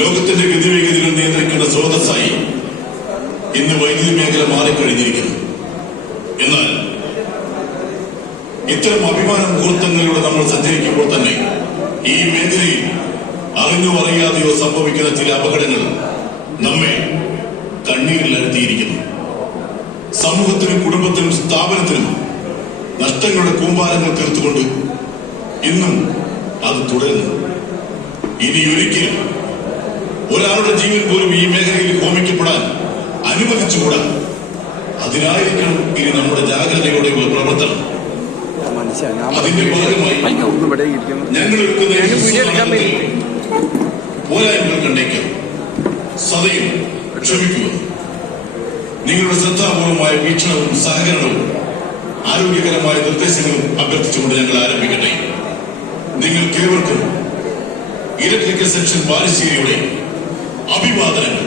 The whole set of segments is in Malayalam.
ലോകത്തിന്റെ ഗതിവേഗതകൾ നിയന്ത്രിക്കുന്ന സ്രോതസ്സായി ഇന്ന് വൈദ്യുതി മേഖല മാറിക്കഴിഞ്ഞിരിക്കുന്നു. എന്നാൽ ഇത്തരം അഭിമാന മുഹൂർത്തങ്ങളിലൂടെ നമ്മൾ സഞ്ചരിക്കുമ്പോൾ തന്നെ ഈ മേഖലയിൽ അറിഞ്ഞോ അറിയാതെയോ സംഭവിക്കുന്ന ചില അപകടങ്ങൾ നമ്മെ കണ്ണീരിൽ അഴുത്തിയിരിക്കുന്നു. സമൂഹത്തിനും കുടുംബത്തിനും സ്ഥാപനത്തിനും നഷ്ടങ്ങളുടെ കൂമ്പാരങ്ങൾ തീർത്തുകൊണ്ട് ഇന്നും അത് തുടരുന്നു. ഇനി ഒരിക്കലും ഒരാളുടെ ജീവൻ പോലും ഈ മേഖലയിൽ ഹോമിക്കപ്പെടാൻ അനുവദിച്ചുകൂടാ. അതിനായിരിക്കണം ഇനി നമ്മുടെ ജാഗ്രതയോടെയുള്ള പ്രവർത്തനം. അതിന്റെ ഭാഗമായി ഞങ്ങൾ എടുക്കുന്ന പോരായ്മകൾ കണ്ടേക്കാം. സദയം ക്ഷമിക്കുക. നിങ്ങളുടെ ശ്രദ്ധാപൂർവമായ വീക്ഷണവും സഹകരണവും ആരോഗ്യകരമായ നിർദ്ദേശങ്ങളും അഭ്യർത്ഥിച്ചുകൊണ്ട് ഞങ്ങൾ ആരംഭിക്കട്ടെ. നിങ്ങൾക്കേവർക്കും ഇലക്ട്രിക്കൽ സെക്ഷൻ ബാലുശ്ശേരിയുടെ അഭിവാദനങ്ങൾ.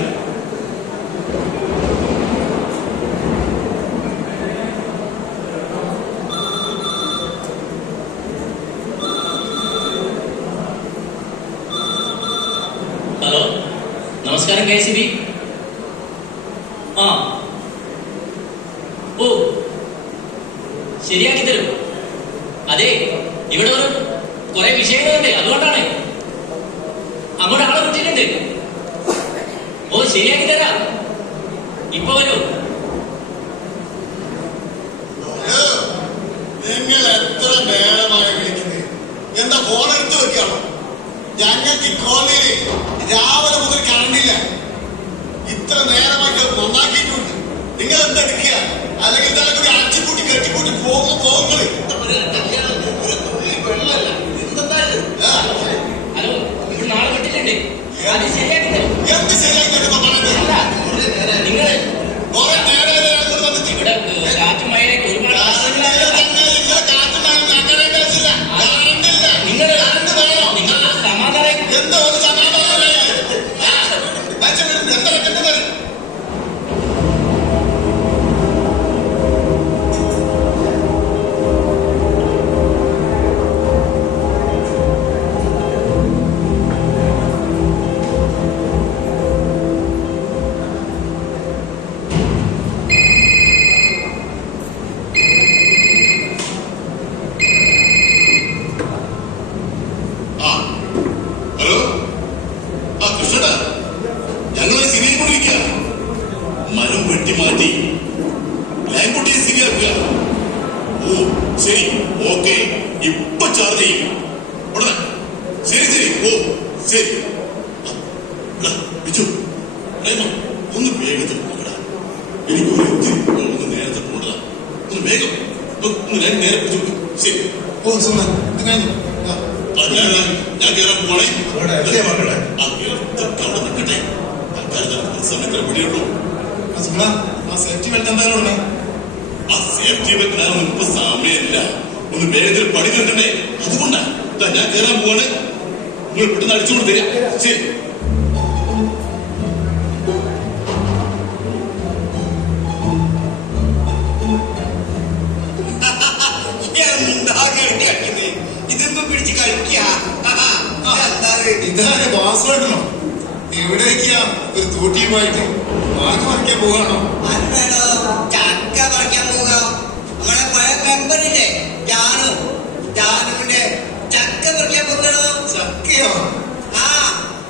ഹലോ, നമസ്കാരം. KCB. ഓ, ശരിയാക്കി തരും. അതെ, ഇവിടെ ഒരു കുറെ വിഷയങ്ങളുണ്ട്, അതുകൊണ്ടാണ് അങ്ങോട്ട് ആളെ വിട്ടിട്ടുണ്ട്. ഓ, ശരിയാക്കി തരാം. ഇപ്പൊ വരൂ. നിങ്ങൾ എത്ര നേരമായി വിളിക്കുന്നത്? എന്താ ഫോൺ എടുത്ത് വെക്കാണോ? ഞങ്ങൾക്ക് കോളനിയിൽ രാവിലെ മുതൽ കറണ്ടില്ല. ഇത്ര നേരമായി നന്നാക്കിയിട്ടുണ്ട്. നിങ്ങൾ എന്തെടുക്കുക? അല്ലെങ്കിൽ ഇതെല്ലാം കൂടി അടിച്ചുകൂട്ടി കെട്ടിക്കൂട്ടി പോകുന്നത് വെള്ളമല്ല. ഹലോ, ഇവിടെ നാളെ വിട്ടിട്ടുണ്ട്. അത് ശരിയാക്കി തരും. എന്ത് ശരിയാക്കി തരുമ്പോ പറയുന്നത്? നിങ്ങൾ കുറെ നേരം ഇവിടെ കാറ്റ് മഴയൊക്കെ ഒരുപാട് മരം വെട്ടിമാറ്റി ലൈൻകുട്ടിയെ ശരിയാക്കുക. ഓ ശരി, ഓക്കെ, ഇപ്പൊ ചാർജ് ചെയ്യും. ശരി ശരി, ഓ ശരി. ഒന്ന് വേഗത്തിൽ പോകടാ. എനിക്ക് ഒന്ന് നേരത്തെ പോകടാ. ഒന്ന് വേഗം ഒന്ന് നേരെ പിടിച്ചു. ശരി. ഓ സുമ, ഇത് കഴിഞ്ഞു. ഞാൻ കേറാൻ പോണേ. അവിടെ നിൽക്കട്ടെ. സമയത്തിന് പിടിയുള്ളൂ. ആ സേഫ്റ്റി ബെൽറ്റ് എന്തായാലും ആ സേഫ്റ്റി ബെൽറ്റിനാണ് ഇപ്പൊ സമയമില്ല. ഒന്ന് വേഗത്തിൽ പണി തീർക്കണ്ടേ, അതുകൊണ്ടാ ഞാൻ കയറാൻ പോവാണ്. നിങ്ങൾ പെട്ടെന്ന് അടിച്ചുകൊണ്ട് തരാം. ശരി. ഇതൊന്നും പിടിച്ച് കഴിക്കാ. ഇതാണ് പാസ്വേഡോ? എവിടേക്കാ? ഒരു തൂട്ടിയുമായിട്ട് മാങ്ങ പറിക്കാൻ പോകാണോ? അല്ലടോ, ചക്ക പറിക്കാൻ പോകാം. നമ്മളെ പഴയ മെമ്പറില്ലേ ജാനുവിന്റെ ചക്ക പറിക്കാൻ പോകണോ? ചക്കയോ? ആ,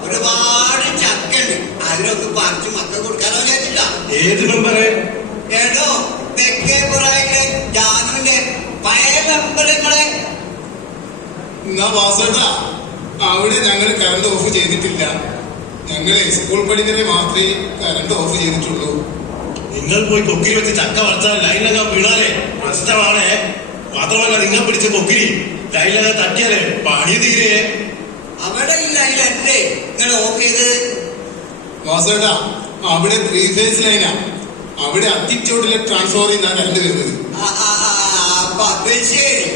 ഒരുപാട് ചക്ക ഉണ്ട്. അതിലൊക്കെ പറിച്ച് മക്കൾ കൊടുക്കാനോ വിചാരിച്ചില്ല. ഏത് മെമ്പറ്? ഏടോ, തെക്കേപ്പുറയിലെ ജാനുവിന്റെ പഴയ മെമ്പറുകളെ. എന്നാ പാസ്വേഡാ, അവിടെ ഞങ്ങൾ കറണ്ട് ഓഫ് ചെയ്തിട്ടില്ല. ഞങ്ങളെ സ്കൂൾ പഠിക്കുന്നതിനെ മാത്രമേ കറണ്ട് ഓഫ് ചെയ്തിട്ടുള്ളൂ. നിങ്ങൾ പോയി കൊക്കിരി വെച്ച് ചക്ക വറച്ചാൽ ലൈനങ്ങ വീണാലേ നഷ്ടമാണേ. മാത്രമല്ല, നിങ്ങൾ പിടിച്ച കൊക്കിരി ലൈനങ്ങ തട്ടിയാലേ പണി തീരെ. അവിടെ ഈ ലൈനല്ലേ നിങ്ങൾ ഓഫ് ചെയ്ത്? വാസേട്ടാ, അവിടെ 3 ഫേസ് ലൈനാ. അവിടെ അത്തിച്ചോട്ടിലെ ട്രാൻസ്ഫോറിൽ നിന്നാണ് കറണ്ട് വരുന്നത്. അപ്പൊ അത് ശരി.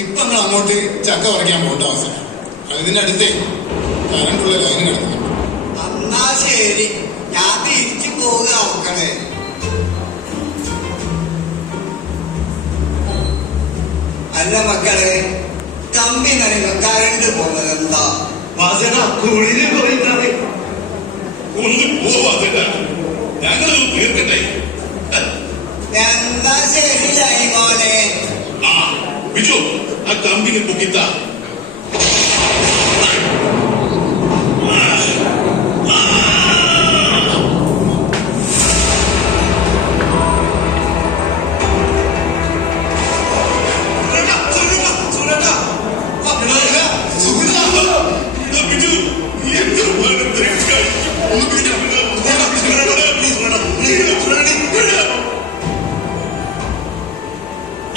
ഇപ്പൊ നിങ്ങൾ അങ്ങോട്ട് ചക്ക പറിക്കാൻ പോകേണ്ട അവസരം. അതിന്റെ അടുത്തേ കറണ്ടുള്ള ലൈൻ കിടക്കുന്നു. എന്നാ ശരി, ഞാൻ തിരിച്ചു പോവുക മക്കളെ. അല്ല മക്കളെ, കമ്പി നനയുന്ന കറണ്ട് പോകുന്നത് എന്താ? വാസേട്ടാ കുളിര് പോയിട്ടാണ്. ഒന്ന് പോവാ ഞങ്ങൾ തീർക്കട്ടെ. എന്താ ശരിയായി മോനെ. ആ ബിജു ആ കമ്പിന് പൊക്കിത്താ.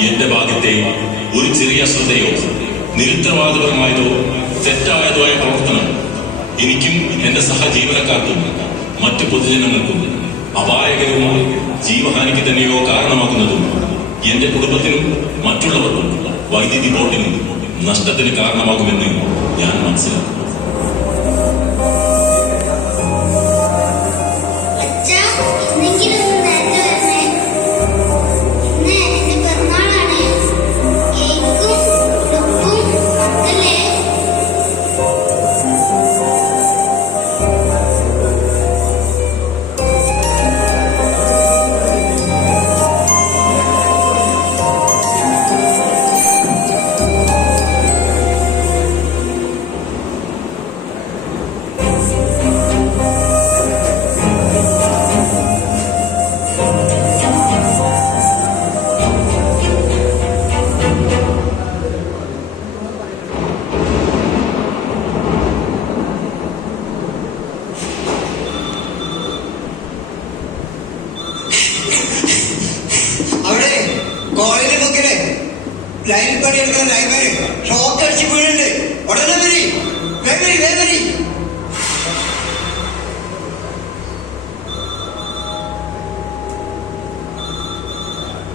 എന്റെ ഭാഗ്യത്തെ ഒരു ചെറിയ അശ്രദ്ധയോ നിരുത്തരവാദപരമായതോ തെറ്റായതോ ആയ പ്രവർത്തനം എനിക്കും എന്റെ സഹജീവനക്കാർക്കും മറ്റു പൊതുജനങ്ങൾക്കും അപായകരവുമായ ജീവഹാനിക്ക് തന്നെയോ കാരണമാകുന്നതും എന്റെ കുടുംബത്തിനും മറ്റുള്ളവർക്കും വൈദ്യുതി ബോർഡിനും നഷ്ടത്തിന് കാരണമാകുമെന്ന് ഞാൻ മനസ്സിലാക്കുന്നു. അവിടെ കോളേജിൽ നോക്കില്ലേ ലൈൻ പണിയെടുക്കാൻ ലൈബ്രറി ഷോക്ക് അടിച്ച് വീഴുണ്ട്. ഉടനെ വരി വേവരി വേവരി.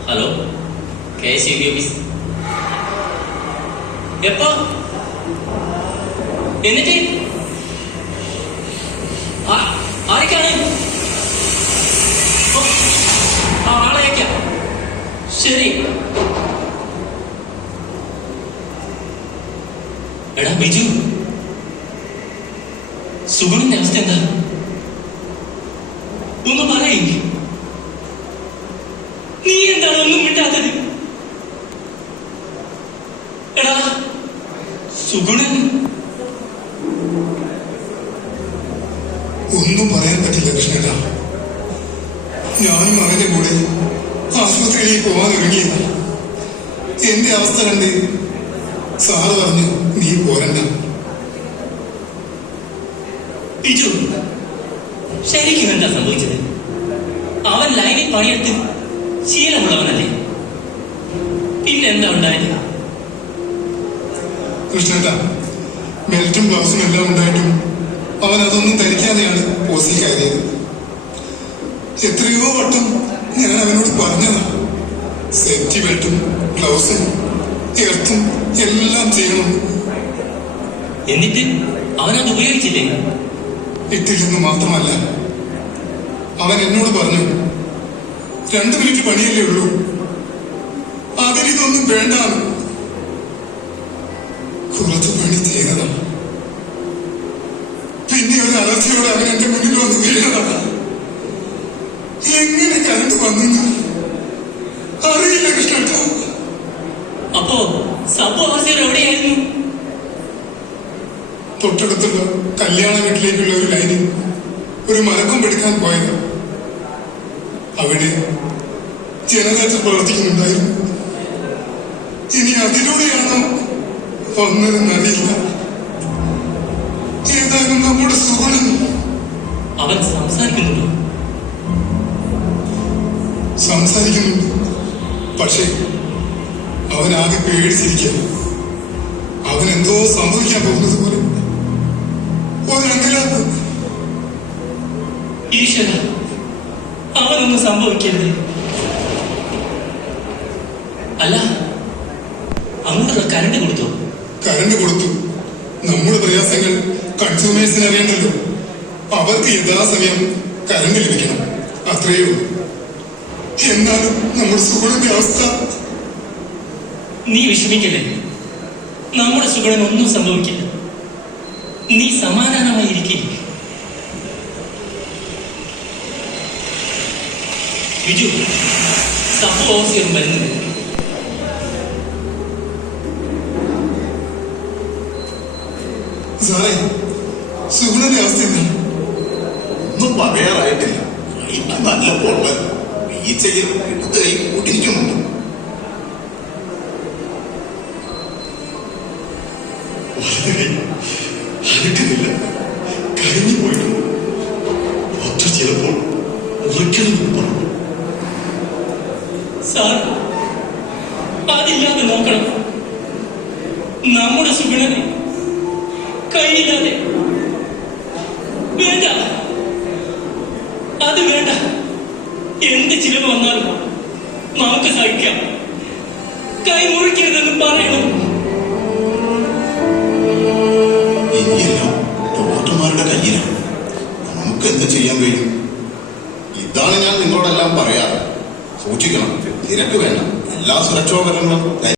Hello KSEB office. എപ്പോ എന്നിട്ട് ആരൊക്കെയാണ്? ആളേക്കാം. ശരി. എടാ ബിജു, സുഗുണിന്റെ അവസ്ഥ എന്താ? ഒന്ന് പറയേ. നീ എന്താണ് ഒന്നും മിണ്ടാത്തത്? എടാ സുഗുണൻ ഒന്നും പറയാൻ പറ്റില്ല കൃഷ്ണേട്ടാ. ഞാനും അവന്റെ കൂടെ ആശുപത്രിയിലേക്ക് പോകാൻ ഒരുങ്ങിയത്. എന്റെ അവസ്ഥ കണ്ട് സാറ് പറഞ്ഞു നീ പോരണ്ട. ബിജു, ശരിക്കും എന്താ സംഭവിച്ചത്? അവൻ ലൈനിൽ പണിയെടുത്ത് ശീലമുള്ളവനല്ലേ? പിന്നെന്താ ഉണ്ടായത്? കൃഷ്ണേട്ടാ, ബെൽറ്റും ഗ്ലൗസും എല്ലാം ഉണ്ടായിട്ടും അവൻ അതൊന്നും ധരിക്കാതെയാണ് പോസിൽ കയറിയത്. എത്രയോ വട്ടം ഞാൻ അവനോട് പറഞ്ഞതാ, സേഫ്റ്റി ബെൽറ്റും ഗ്ലൗസും എർത്തും എല്ലാം ചെയ്യണം. എന്നിട്ട് അവനത് ഉപയോഗിച്ചില്ലേ? ഇട്ടില്ലെന്ന് മാത്രമല്ല, അവൻ എന്നോട് പറഞ്ഞു 2 മിനിറ്റ് പണിയല്ലേ ഉള്ളൂ, അതിലിതൊന്നും വേണ്ടാന്ന്. കുറച്ച് പണി ചെയ്തതാ. പിന്നെ ഒരു അലർച്ചയോടെ അവൻ എന്റെ മുന്നിൽ വന്ന് വീണതാ. എങ്ങനെ കരണ്ട് വന്നു അറിയില്ല കൃഷ്ണേട്ട. അപ്പോ സംഭവസ്ഥയിൽ എവിടെയായിരുന്നു? തൊട്ടടുത്തുള്ള കല്യാണ വീട്ടിലേക്കുള്ള ഒരു ലൈനിൽ ഒരു മരക്കം എടുക്കാൻ പോയത്. അവിടെ ജനറേറ്റർ പ്രവർത്തിക്കുന്നുണ്ടായിരുന്നു. ഇനി അതിലൂടെയാണോ വന്നതെന്നറിയില്ല. ഏതായാലും നമ്മുടെ സുഗുണൻ. അവൻ സംസാരിക്കുന്നുണ്ടോ? സംസാരിക്കുന്നുണ്ട്. പക്ഷേ അവനാകെ പേടിച്ചിരിക്കുക. അവനെന്തോ സംഭവിക്കാൻ പോകുന്നത് പോലെ ഒരങ്കലാപ്പ്. ഈശ്വര, അവനൊന്നും സംഭവിക്കരുത്. അല്ല, അങ്ങോട്ടുള്ള കരണ്ട് കൊടുത്തോ? കരണ്ട് കൊടുത്തു. നമ്മുടെ പ്രയാസങ്ങൾ കൺസ്യൂമേഴ്സിന് അറിയണ്ടല്ലോ. അവർക്ക് യഥാസമയം കരണ്ട് ലഭിക്കണം, അത്രയേ ഉള്ളൂ. എന്നാലും നമ്മുടെ സുഗുണന്റെ അവസ്ഥ. നീ വിഷമിക്കല്ലേ, നമ്മുടെ സുഗുണൻ ഒന്നും സംഭവിക്കില്ല. നീ സമാധാനമായിരിക്കും. ബിജു, സബ് ഓഫീസർ വരുന്നുണ്ട്. സാറേ, സുഗുണന്റെ അവസ്ഥ എന്താണ്? ഒന്നും പറയാറായിട്ടില്ല. കൈക്ക് നല്ല പൊള്ളൽ, വീഴ്ചയിൽ ഇടത് കൈ ഒടിക്കുന്നുണ്ട്. അനക്കുന്നില്ല, കരിഞ്ഞു പോയിട്ടുണ്ട്. ഡോക്ടർ ചിലപ്പോൾ ഉറക്കണമെന്ന് പറഞ്ഞു. സാർ, അതില്ലാതെ നോക്കണം. നമ്മുടെ സുഗുണനെ കൈയില്ലാതെ വേണ്ട, അത് വേണ്ട. എന്ത് ചിലവ് വന്നാലും നമുക്ക് സഹിക്കാം. കൈ മുറിക്കരുതെന്ന് പറയണം. ഇനിയെല്ലാം ഡോക്ടർമാരുടെ കയ്യിലാണ്. നമുക്ക് എന്ത് ചെയ്യാൻ കഴിയും? ഇതാണ് ഞാൻ നിങ്ങളോടെല്ലാം പറയാറ്. സൂക്ഷിക്കണം, തിരക്ക് വേണ്ട, എല്ലാ സുരക്ഷോപകരണങ്ങളും